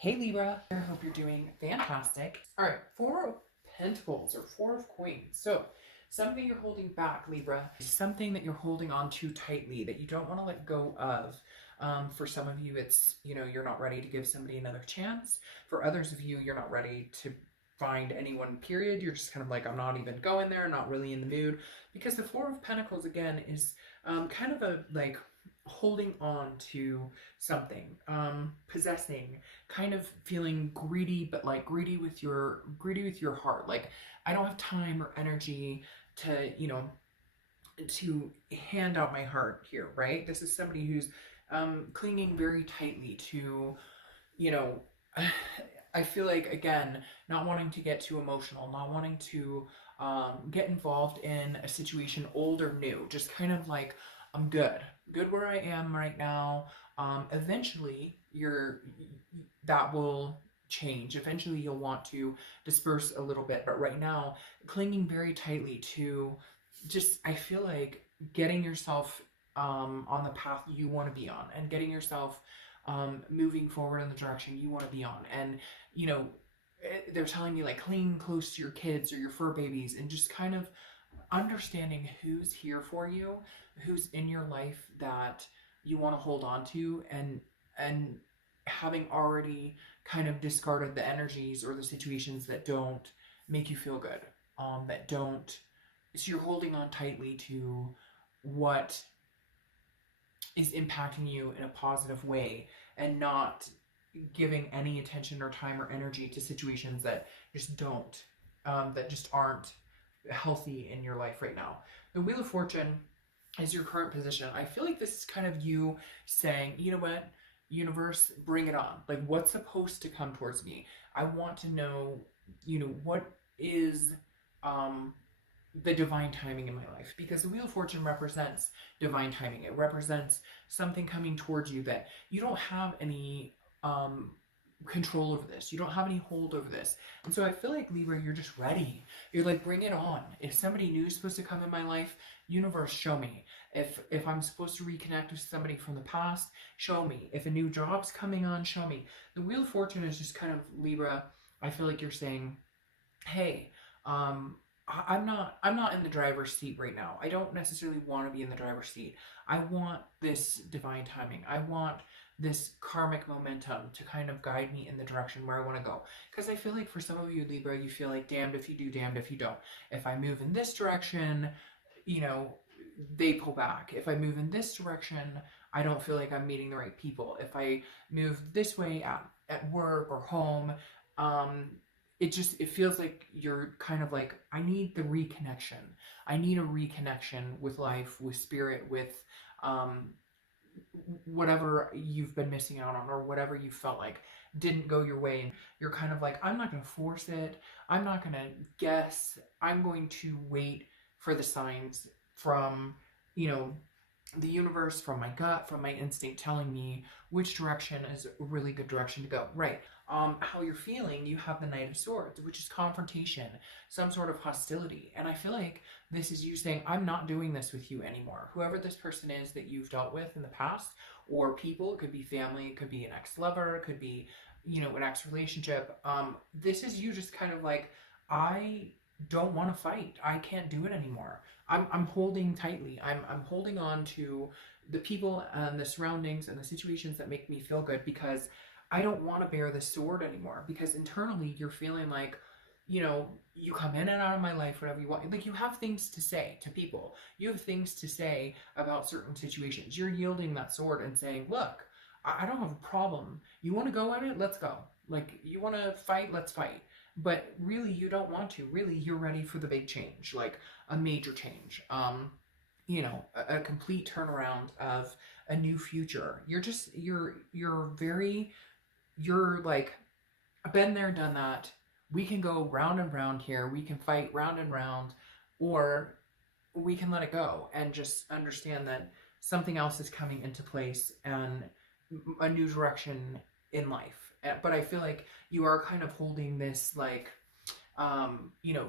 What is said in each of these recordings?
Hey Libra, I hope you're doing fantastic. All right, Four of Pentacles or Four of Coins. So something you're holding back, Libra, something that you're holding on too tightly that you don't want to let go of. For some of you, it's, you're not ready to give somebody another chance. For others of you, you're not ready to find anyone, period. You're just kind of like, I'm not even going there, not really in the mood. Because the Four of Pentacles, again, is kind of a like holding on to something, possessing, kind of feeling greedy, but like greedy with your heart. Like, I don't have time or energy to, to hand out my heart here, right? This is somebody who's clinging very tightly to, you know, I feel like, again, not wanting to get too emotional, not wanting to get involved in a situation, old or new, just kind of like, I'm good where I am right now. Eventually, that will change. Eventually, you'll want to disperse a little bit, but right now, clinging very tightly to just, I feel like getting yourself on the path you want to be on, and getting yourself moving forward in the direction you want to be on. And, you know, they're telling me like cling close to your kids or your fur babies, and just kind of understanding who's here for you, who's in your life that you want to hold on to, and having already kind of discarded the energies or the situations that don't make you feel good, that don't, so you're holding on tightly to what is impacting you in a positive way, and not giving any attention or time or energy to situations that just don't, that just aren't healthy in your life right now. The Wheel of Fortune is your current position. I feel like this is kind of you saying, you know what, universe, bring it on. Like, what's supposed to come towards me? I want to know, what is the divine timing in my life, because the Wheel of Fortune represents divine timing. It represents something coming towards you that you don't have any control over this. You don't have any hold over this. And so I feel like, Libra, you're just ready. You're like, bring it on. If somebody new is supposed to come in my life, universe, show me. If I'm supposed to reconnect with somebody from the past, show me. If a new job's coming on, show me. The Wheel of Fortune is just kind of, Libra, I feel like you're saying, hey, I'm not in the driver's seat right now. I don't necessarily want to be in the driver's seat. I want this divine timing. I want this karmic momentum to kind of guide me in the direction where I want to go. Because I feel like for some of you, Libra, you feel like damned if you do, damned if you don't. If I move in this direction, you know, they pull back. If I move in this direction, I don't feel like I'm meeting the right people. If I move this way at work or home, it feels like you're kind of like, I need the reconnection. I need a reconnection with life, with spirit, with um, whatever you've been missing out on, or whatever you felt like didn't go your way. And you're kind of like, I'm not going to force it. I'm not going to guess. I'm going to wait for the signs from, you know, the universe, from my gut, from my instinct, telling me which direction is a really good direction to go. Right. How you're feeling, you have the Knight of Swords, which is confrontation, some sort of hostility. And I feel like this is you saying, I'm not doing this with you anymore. Whoever this person is that you've dealt with in the past, or people, it could be family, it could be an ex-lover, it could be, an ex-relationship. This is you just kind of like, I don't want to fight. I can't do it anymore. I'm holding tightly. I'm holding on to the people and the surroundings and the situations that make me feel good, because I don't want to bear this sword anymore. Because internally you're feeling like, you come in and out of my life whatever you want. Like, you have things to say to people. You have things to say about certain situations. You're yielding that sword and saying, look, I don't have a problem. You want to go at it? Let's go. Like, you want to fight? Let's fight. But really, you don't want to. Really, you're ready for the big change, like a major change. A complete turnaround of a new future. You're like, been there, done that. We can go round and round here. We can fight round and round, or we can let it go and just understand that something else is coming into place, and a new direction in life. But I feel like you are kind of holding this, like, you know,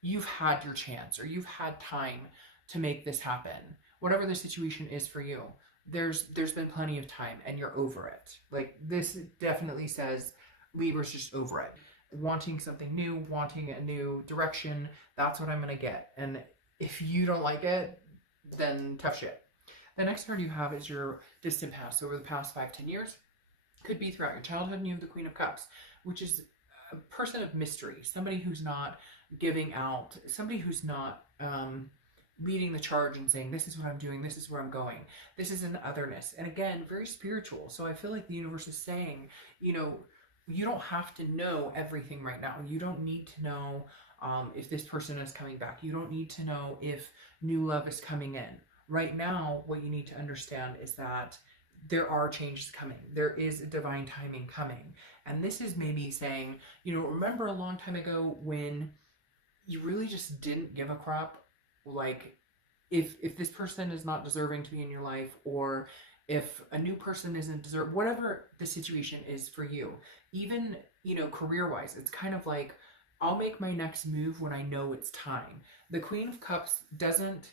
you've had your chance, or you've had time to make this happen. Whatever the situation is for you, there's been plenty of time and you're over it. Like, this definitely says Libra's just over it. Wanting something new, wanting a new direction, that's what I'm going to get. And if you don't like it, then tough shit. The next card you have is your distant past, over the past 5-10 years. Could be throughout your childhood, and you have the Queen of Cups, which is a person of mystery, somebody who's not giving out, somebody who's not leading the charge and saying, this is what I'm doing, this is where I'm going, this is an otherness. And again, very spiritual. So I feel like the universe is saying, you know, you don't have to know everything right now. You don't need to know if this person is coming back. You don't need to know if new love is coming in. Right now, what you need to understand is that there are changes coming. There is a divine timing coming. And this is maybe saying, you know, remember a long time ago when you really just didn't give a crap? Like, if this person is not deserving to be in your life, or if a new person isn't deserved, whatever the situation is for you, even, you know, career-wise, it's kind of like, I'll make my next move when I know it's time. The Queen of Cups doesn't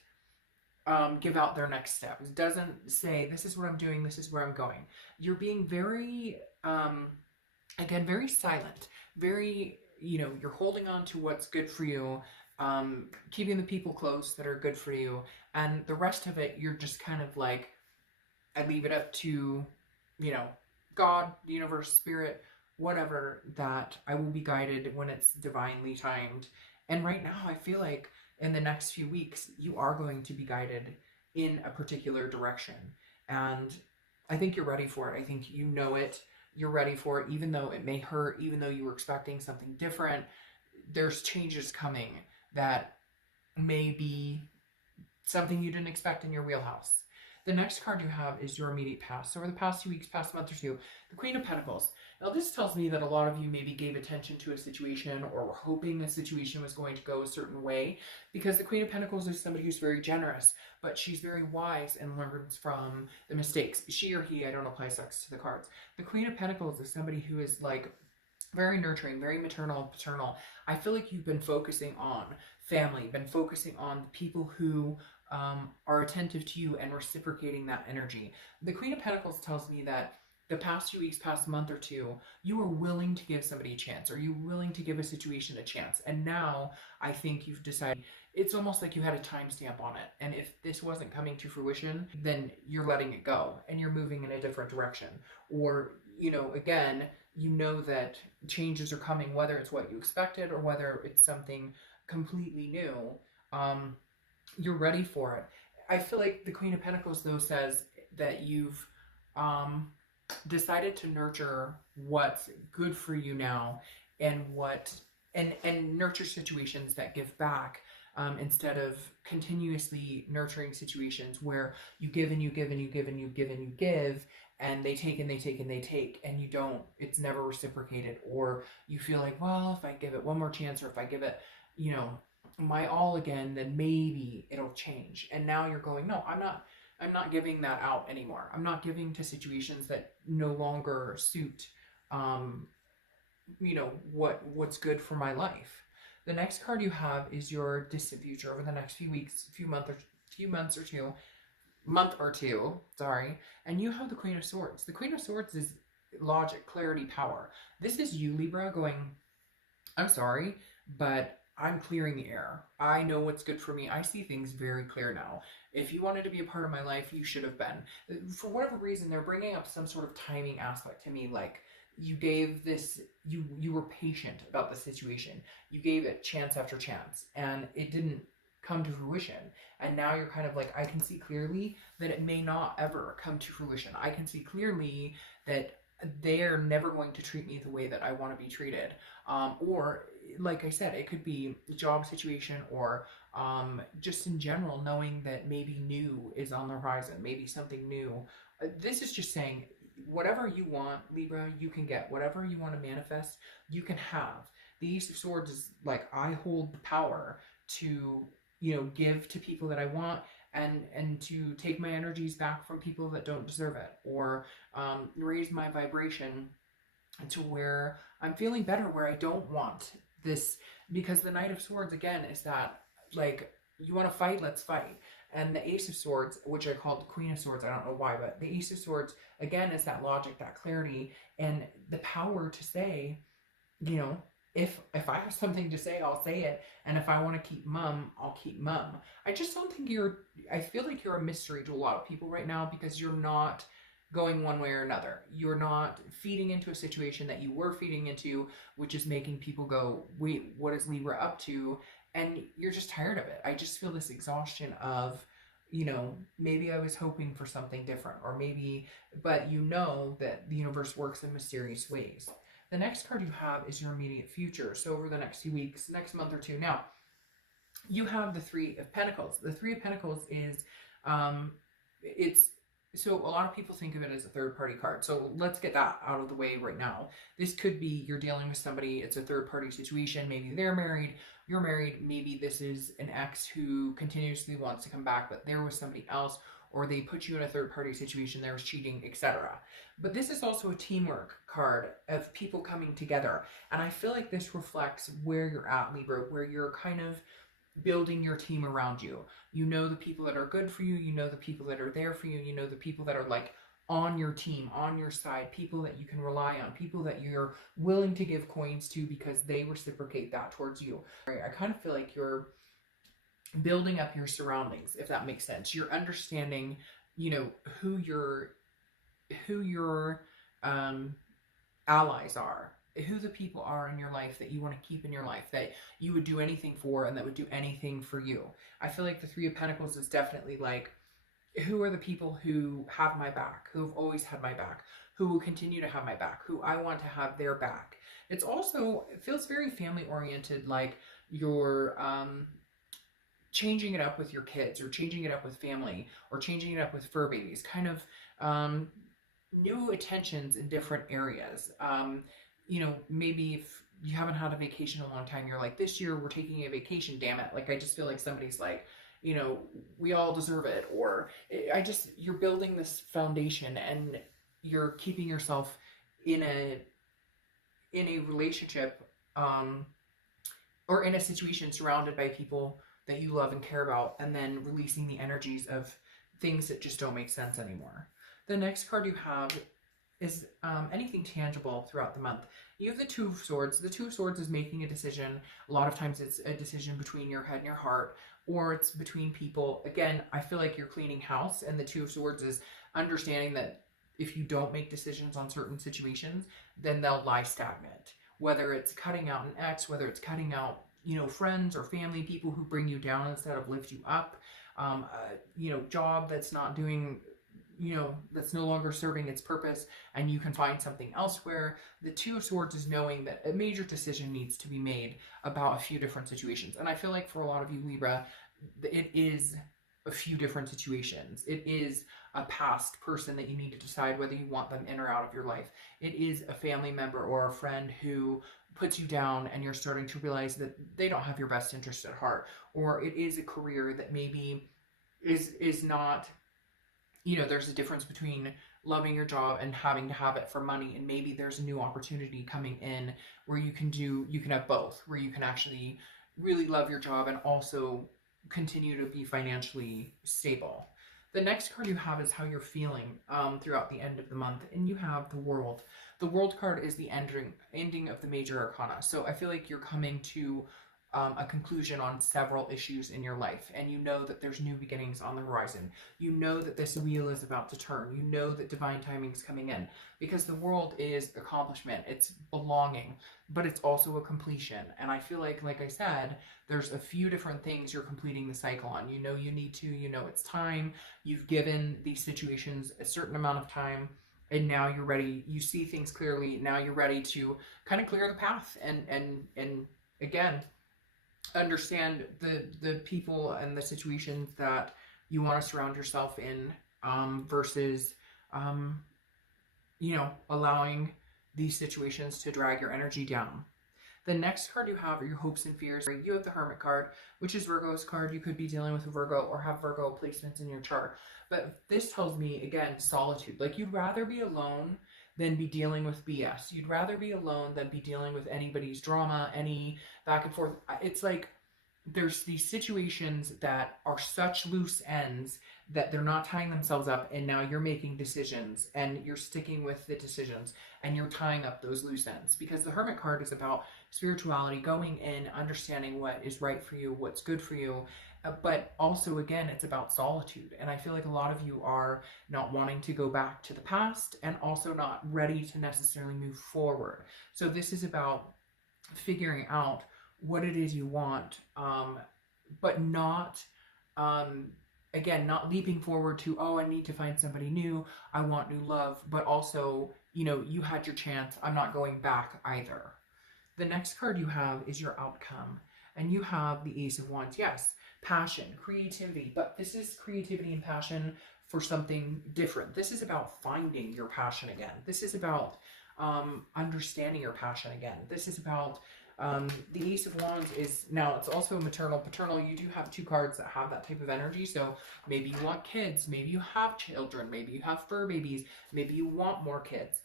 give out their next steps, doesn't say, this is what I'm doing, this is where I'm going. You're being very, again, very silent, very, you know, you're holding on to what's good for you, keeping the people close that are good for you, and the rest of it, you're just kind of like, I leave it up to, you know, God, the universe, spirit, whatever, that I will be guided when it's divinely timed. And right now, I feel like in the next few weeks, you are going to be guided in a particular direction. And I think you're ready for it. I think you know it. You're ready for it, even though it may hurt, even though you were expecting something different. There's changes coming that may be something you didn't expect in your wheelhouse. The next card you have is your immediate past. So over the past few weeks, past month or two, the Queen of Pentacles. Now this tells me that a lot of you maybe gave attention to a situation or were hoping a situation was going to go a certain way, because the Queen of Pentacles is somebody who's very generous, but she's very wise and learns from the mistakes. She or he, I don't apply sex to the cards. The Queen of Pentacles is somebody who is like very nurturing, very maternal, paternal. I feel like you've been focusing on family, been focusing on people who are attentive to you and reciprocating that energy. The Queen of Pentacles tells me that the past few weeks, past month or two, you were willing to give somebody a chance, or you're willing to give a situation a chance. And now I think you've decided, it's almost like you had a timestamp on it. And if this wasn't coming to fruition, then you're letting it go and you're moving in a different direction. Or, you know, again, you know that changes are coming, whether it's what you expected or whether it's something completely new. You're ready for it. I feel like the Queen of Pentacles, though, says that you've decided to nurture what's good for you now, and and nurture situations that give back, instead of continuously nurturing situations where you give and you give and you give and you give and you give, and they take and they take and they take, and you don't, it's never reciprocated. Or you feel like, well, if I give it one more chance, or if I give it, you know, my all again, then maybe it'll change. And now you're going, no, I'm not giving that out anymore. I'm not giving to situations that no longer suit, you know, what's good for my life. The next card you have is your distant future, over the next few weeks, month or two, sorry. And you have the Queen of Swords. The Queen of Swords is logic, clarity, power. This is you, Libra, going, I'm sorry, but I'm clearing the air. I know what's good for me. I see things very clear now. If you wanted to be a part of my life, you should have been. For whatever reason, they're bringing up some sort of timing aspect to me, like you gave this, you were patient about the situation. You gave it chance after chance, and it didn't come to fruition. And now you're kind of like, I can see clearly that it may not ever come to fruition. I can see clearly that they're never going to treat me the way that I want to be treated. Or like I said, it could be a job situation, or just in general, knowing that maybe new is on the horizon, maybe something new. This is just saying, whatever you want, Libra, you can get. Whatever you want to manifest, you can have. The Ace of Swords is like, I hold the power to, you know, give to people that I want, and to take my energies back from people that don't deserve it, or raise my vibration to where I'm feeling better, where I don't want this. Because the Knight of Swords, again, is that, like, you want to fight, let's fight. And the Ace of Swords, which I called the Queen of Swords, I don't know why, but the Ace of Swords, again, is that logic, that clarity, and the power to say, you know, if I have something to say, I'll say it. And if I want to keep mum, I'll keep mum. I just don't think I feel like you're a mystery to a lot of people right now because you're not going one way or another. You're not feeding into a situation that you were feeding into, which is making people go, wait, what is Libra up to? And you're just tired of it. I just feel this exhaustion of, you know, maybe I was hoping for something different, or maybe, but you know that the universe works in mysterious ways. The next card you have is your immediate future. So over the next few weeks, next month or two. Now, you have the Three of Pentacles. The Three of Pentacles is, so a lot of people think of it as a third party card. So let's get that out of the way right now. This could be you're dealing with somebody, it's a third party situation. Maybe they're married, you're married. Maybe this is an ex who continuously wants to come back, but there was somebody else, or they put you in a third party situation, there was cheating, etc. But this is also a teamwork card of people coming together. And I feel like this reflects where you're at, Libra, where you're kind of building your team around you. You know the people that are good for you, you know the people that are there for you, you know the people that are like on your team, on your side, people that you can rely on, people that you're willing to give coins to because they reciprocate that towards you. I kind of feel like you're building up your surroundings, if that makes sense. You're understanding, you know, who your allies are, who the people are in your life that you want to keep in your life, that you would do anything for and that would do anything for you. I feel like the Three of Pentacles is definitely like, who are the people who have my back, who have always had my back, who will continue to have my back, who I want to have their back. It's also, it feels very family oriented, like you're changing it up with your kids, or changing it up with family, or changing it up with fur babies, kind of new attentions in different areas. You know, maybe if you haven't had a vacation in a long time, you're like, this year we're taking a vacation, damn it. Like, I just feel like somebody's like, you know, we all deserve it. Or you're building this foundation and you're keeping yourself in a relationship, or in a situation surrounded by people that you love and care about, and then releasing the energies of things that just don't make sense anymore. The next card you have is anything tangible throughout the month. You have the Two of Swords. The Two of Swords is making a decision. A lot of times it's a decision between your head and your heart, or it's between people. Again, I feel like you're cleaning house, and the Two of Swords is understanding that if you don't make decisions on certain situations, then they'll lie stagnant. Whether it's cutting out an ex, whether it's cutting out, you know, friends or family, people who bring you down instead of lift you up, you know, job that's not doing, you know, that's no longer serving its purpose, and you can find something elsewhere. The Two of Swords is knowing that a major decision needs to be made about a few different situations. And I feel like for a lot of you, Libra, it is a few different situations. It is a past person that you need to decide whether you want them in or out of your life. It is a family member or a friend who puts you down and you're starting to realize that they don't have your best interest at heart. Or it is a career that maybe is not, you know, there's a difference between loving your job and having to have it for money, and maybe there's a new opportunity coming in where you can have both, where you can actually really love your job and also continue to be financially stable. The next card you have is how you're feeling throughout the end of the month, and you have the World. The World card is the ending of the major arcana. So I feel like you're coming to a conclusion on several issues in your life, and you know that there's new beginnings on the horizon. You know that this wheel is about to turn. You know that divine timing is coming in, because the World is accomplishment, it's belonging, but it's also a completion. And I feel like I said, there's a few different things you're completing the cycle on. You know you need to, you know it's time. You've given these situations a certain amount of time, and now you're ready. You see things clearly. Now you're ready to kind of clear the path and again, understand the people and the situations that you want to surround yourself in, versus you know, allowing these situations to drag your energy down. The next card you have are your hopes and fears. You have the Hermit card, which is Virgo's card. You could be dealing with a Virgo or have Virgo placements in your chart. But this tells me, again, solitude. Like, you'd rather be alone than be dealing with BS. You'd rather be alone than be dealing with anybody's drama, any back and forth. It's like there's these situations that are such loose ends that they're not tying themselves up, and now you're making decisions and you're sticking with the decisions and you're tying up those loose ends, because the Hermit card is about spirituality, going in, understanding what is right for you, what's good for you, but also again it's about solitude. And I feel like a lot of you are not wanting to go back to the past and also not ready to necessarily move forward. So this is about figuring out what it is you want, but not, again, not leaping forward to, oh, I need to find somebody new, I want new love, but also, you had your chance, I'm not going back either. The next card you have is your outcome, and you have the Ace of Wands. Yes, passion, creativity, but this is creativity and passion for something different. This is about finding your passion again. This is about understanding your passion again. This is about the Ace of Wands is, now it's also maternal, paternal. You do have two cards that have that type of energy. So maybe you want kids, maybe you have children, maybe you have fur babies, maybe you want more kids.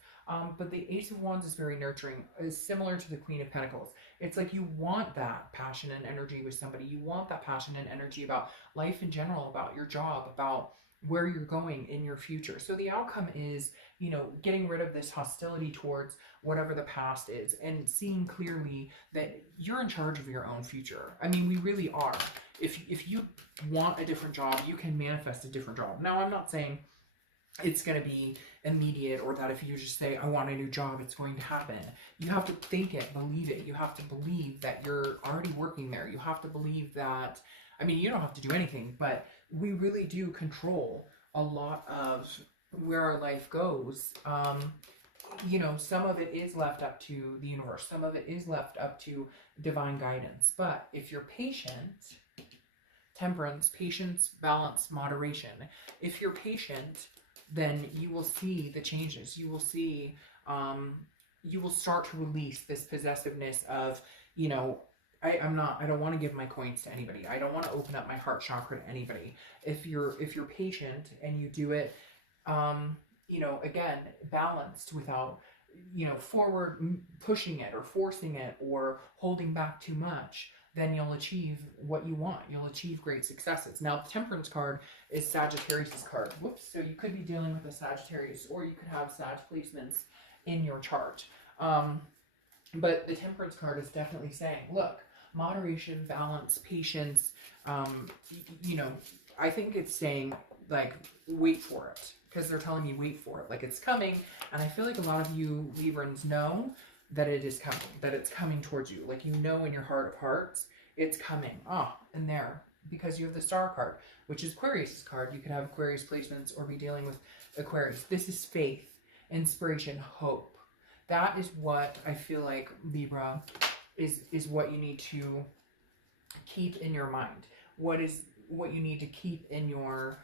But the Ace of Wands is very nurturing, is similar to the Queen of Pentacles. It's like you want that passion and energy with somebody. You want that passion and energy about life in general, about your job, about where you're going in your future. So the outcome is, getting rid of this hostility towards whatever the past is and seeing clearly that you're in charge of your own future. I mean, we really are. If you want a different job, you can manifest a different job. Now, I'm not saying it's going to be immediate, or that if you just say, I want a new job, it's going to happen. You have to think it, believe it. You have to believe that you're already working there. You have to believe that, I mean, you don't have to do anything, but we really do control a lot of where our life goes. Some of it is left up to the universe. Some of it is left up to divine guidance. But if you're patient, temperance, patience, balance, moderation. If you're patient, then you will see the changes. You will see, you will start to release this possessiveness of, I don't want to give my coins to anybody. I don't want to open up my heart chakra to anybody. If you're patient and you do it, again, balanced without, forward pushing it or forcing it or holding back too much, then you'll achieve what you want. You'll achieve great successes. Now, the Temperance card is Sagittarius' card. Whoops. So you could be dealing with a Sagittarius, or you could have Sag placements in your chart. But the Temperance card is definitely saying, look, moderation, balance, patience. I think it's saying, like, wait for it, because they're telling me wait for it, like it's coming. And I feel like a lot of you Librans know that it is coming, that it's coming towards you. Like, in your heart of hearts, it's coming. And there, because you have the Star card, which is Aquarius' card. You could have Aquarius placements or be dealing with Aquarius. This is faith, inspiration, hope. That is what I feel like, Libra, is what you need to keep in your mind. What you need to keep in your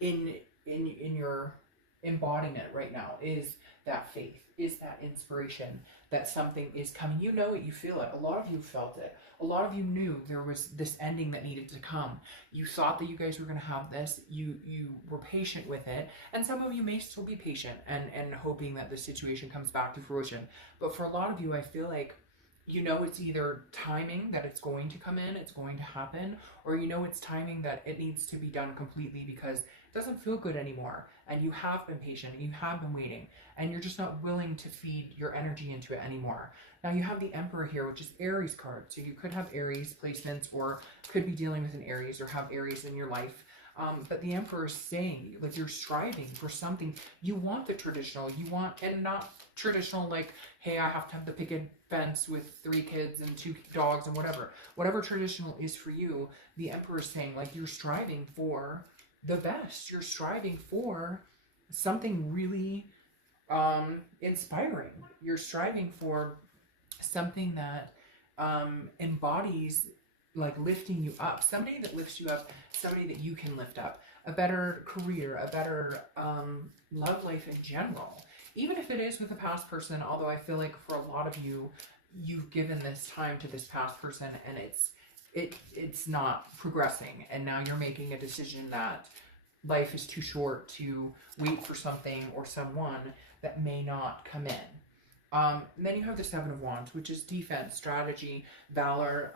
in your embodiment right now is that faith, is that inspiration, that something is coming. You know it, you feel it. A lot of you felt it. A lot of you knew there was this ending that needed to come. You thought that you guys were going to have this. You were patient with it. And some of you may still be patient and hoping that the situation comes back to fruition. But for a lot of you, I feel like, it's either timing that it's going to come in, it's going to happen, or it's timing that it needs to be done completely because it doesn't feel good anymore. And you have been patient, and you have been waiting, and you're just not willing to feed your energy into it anymore. Now you have the Emperor here, which is Aries card. So you could have Aries placements, or could be dealing with an Aries, or have Aries in your life. But the Emperor is saying, like, you're striving for something. You want the traditional. You want, and not traditional like, hey, I have to have the picket fence with 3 kids and 2 dogs and whatever. Whatever traditional is for you, the Emperor is saying, like, you're striving for the best. You're striving for something really inspiring. You're striving for something that embodies, like, lifting you up, somebody that lifts you up, somebody that you can lift up, a better career, a better love life in general, even if it is with a past person. Although I feel like for a lot of you, you've given this time to this past person and it's not progressing, and now you're making a decision that life is too short to wait for something or someone that may not come in. And then you have the Seven of Wands, which is defense, strategy, valor.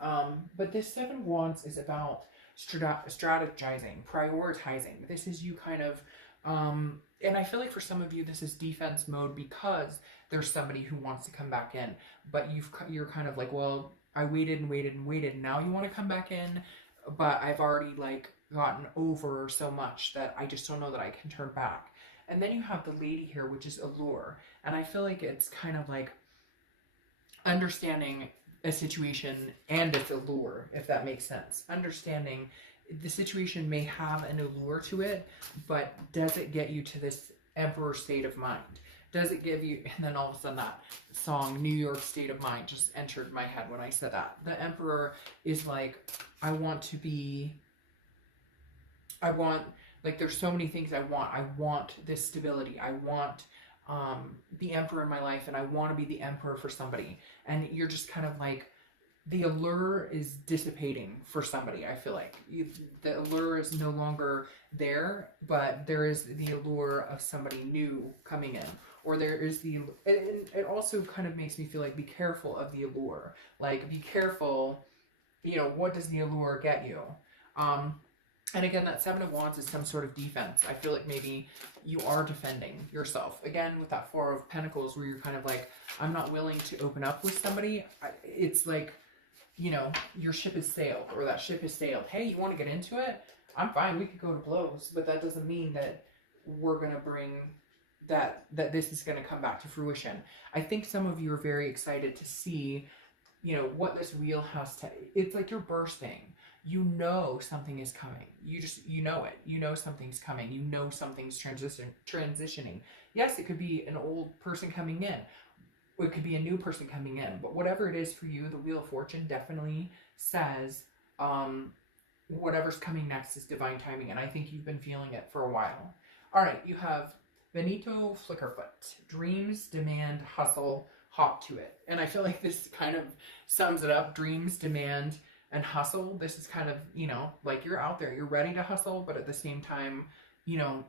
But this Seven of Wands is about strategizing, prioritizing. This is you kind of, and I feel like for some of you, this is defense mode because there's somebody who wants to come back in, but you're kind of like, well, I waited and waited and waited. And now you want to come back in, but I've already like gotten over so much that I just don't know that I can turn back. And then you have the lady here, which is allure. And I feel like it's kind of like understanding a situation and its allure, if that makes sense. Understanding the situation may have an allure to it, but does it get you to this emperor state of mind? Does it give you, and then all of a sudden that song, New York State of Mind, just entered my head when I said that. The emperor is like, I want, like there's so many things I want. I want this stability. I want the emperor in my life, and I want to be the emperor for somebody. And you're just kind of like, the allure is dissipating for somebody. I feel like the allure is no longer there, but there is the allure of somebody new coming in, or there is and it also kind of makes me feel like, be careful of the allure. Like, be careful, you know, what does the allure get you? And again, that Seven of Wands is some sort of defense. I feel like maybe you are defending yourself. Again, with that Four of Pentacles, where you're kind of like, I'm not willing to open up with somebody. It's like, you know, your ship has sailed, or that ship has sailed. Hey, you want to get into it? I'm fine. We could go to blows, but that doesn't mean that we're going to bring that this is going to come back to fruition. I think some of you are very excited to see, you know, what this wheel has to, it's like you're bursting. You know something is coming. You know it. You know something's coming. You know something's transitioning. Yes, it could be an old person coming in. It could be a new person coming in. But whatever it is for you, the Wheel of Fortune definitely says whatever's coming next is divine timing. And I think you've been feeling it for a while. All right, you have Benito Flickerfoot. Dreams, demand, hustle, hop to it. And I feel like this kind of sums it up. Dreams, demand, and hustle. This is kind of, you know, like you're out there, you're ready to hustle, but at the same time, you know,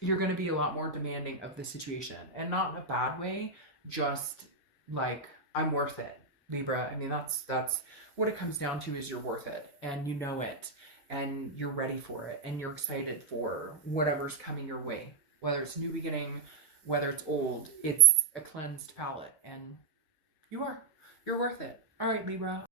you're going to be a lot more demanding of the situation, and not in a bad way, just like, I'm worth it, Libra. I mean, that's what it comes down to, is you're worth it, and you know it, and you're ready for it, and you're excited for whatever's coming your way, whether it's new beginning, whether it's old. It's a cleansed palette, and you're worth it. All right, Libra,